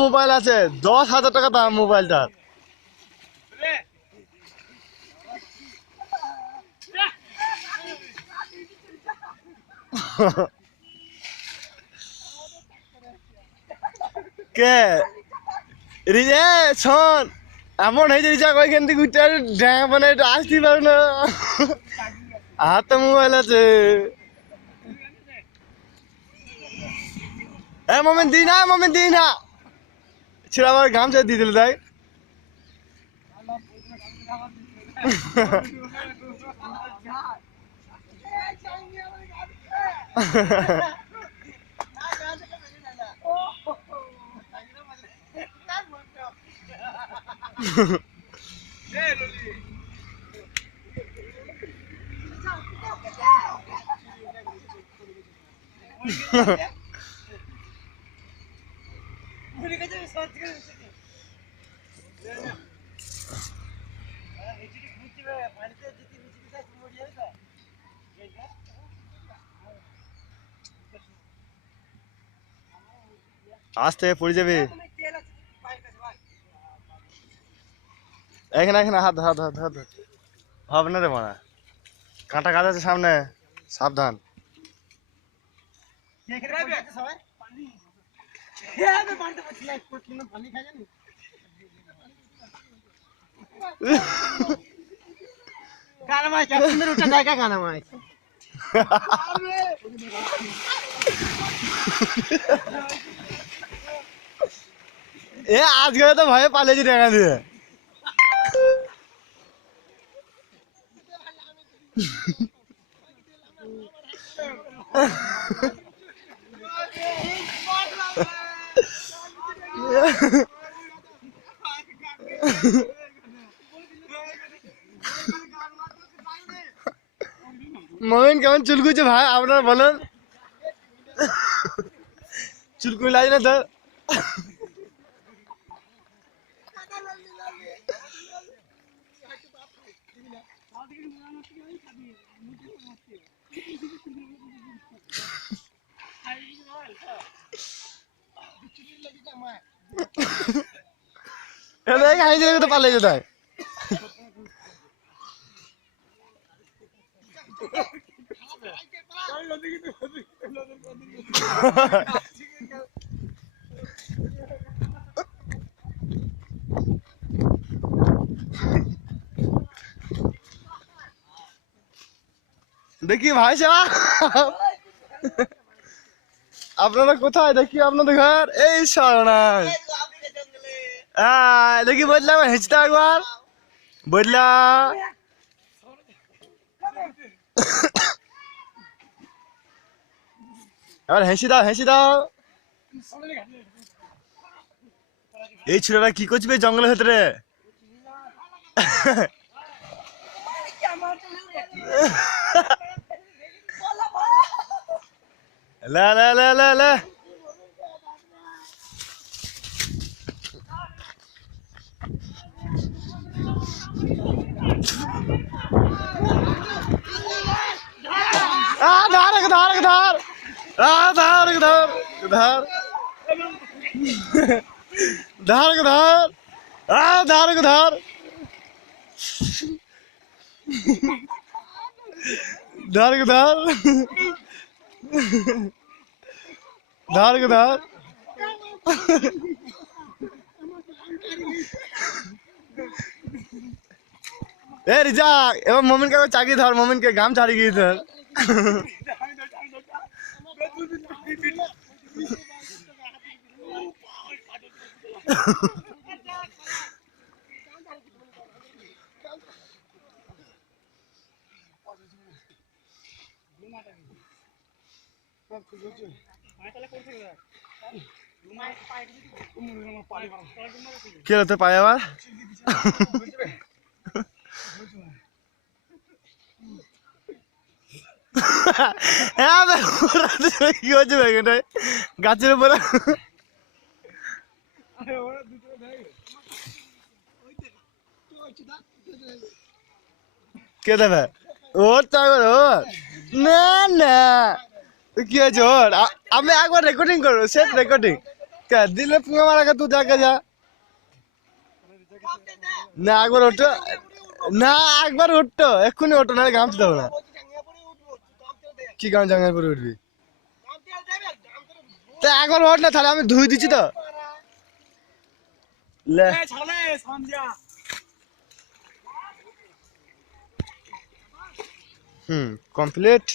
Mobile আছে 10,000 টাকা দাম মোবাইলটার। কে রিজে শোন, এমন হয়েছে রিজা ওইখান থেকে উঠতে মানে আসতে পারো না, হাতে মোবাইল আছে। মোমেন্ট দিই না ছেড়ে আমার গামছা দিয়ে দিল তাই। আসতে পড়ে যাবে। এখানে হাত হবে না রে মারা, কাঁটা গাছ আছে সামনে, সাবধান। এ আজকে তো ভয়ে পালিয়েছি টাকা দিয়ে। মোমিন কেমন চুলকুছে ভাই আপনারা বলেন, চুলকুনি লাগে না তো? তো পালিয়ে যেতে হয়। দেখি ভাই সাহেব আপনারা কোথায়, দেখি আপনাদের ঘর এই সর্বনাশ। দেখি বললাম হেঁচতে একবার বললা, এবার হেসি দাও। এই ছেলেরা কি করছে জঙ্গলের ভেতরে? লে ধর। এ রিজা এবার মোমিনকে চাকরি ধর, মোমিনকে গাম ছাড়ি গিয়ে ধর। কি হতে পায় আবার কি হচ্ছে ব্যাগটায় গাছের উপরে কে দেবে ওর তো একবার ওর না না কি হয়েছে ওর আমি একবার রেকর্ডিং করবো সেট রেকর্ডিং দিলে পুঙ্গা মারা তুই দেখে যা না একবার ওঠো না একবার উঠতো এক্ষুনি ওঠো না গামছা দেবো না কি গান জাঙ্গার পরে উঠবি তা একবার ওঠ না তাহলে আমি ধুই দিচ্ছি তো কমপ্লিট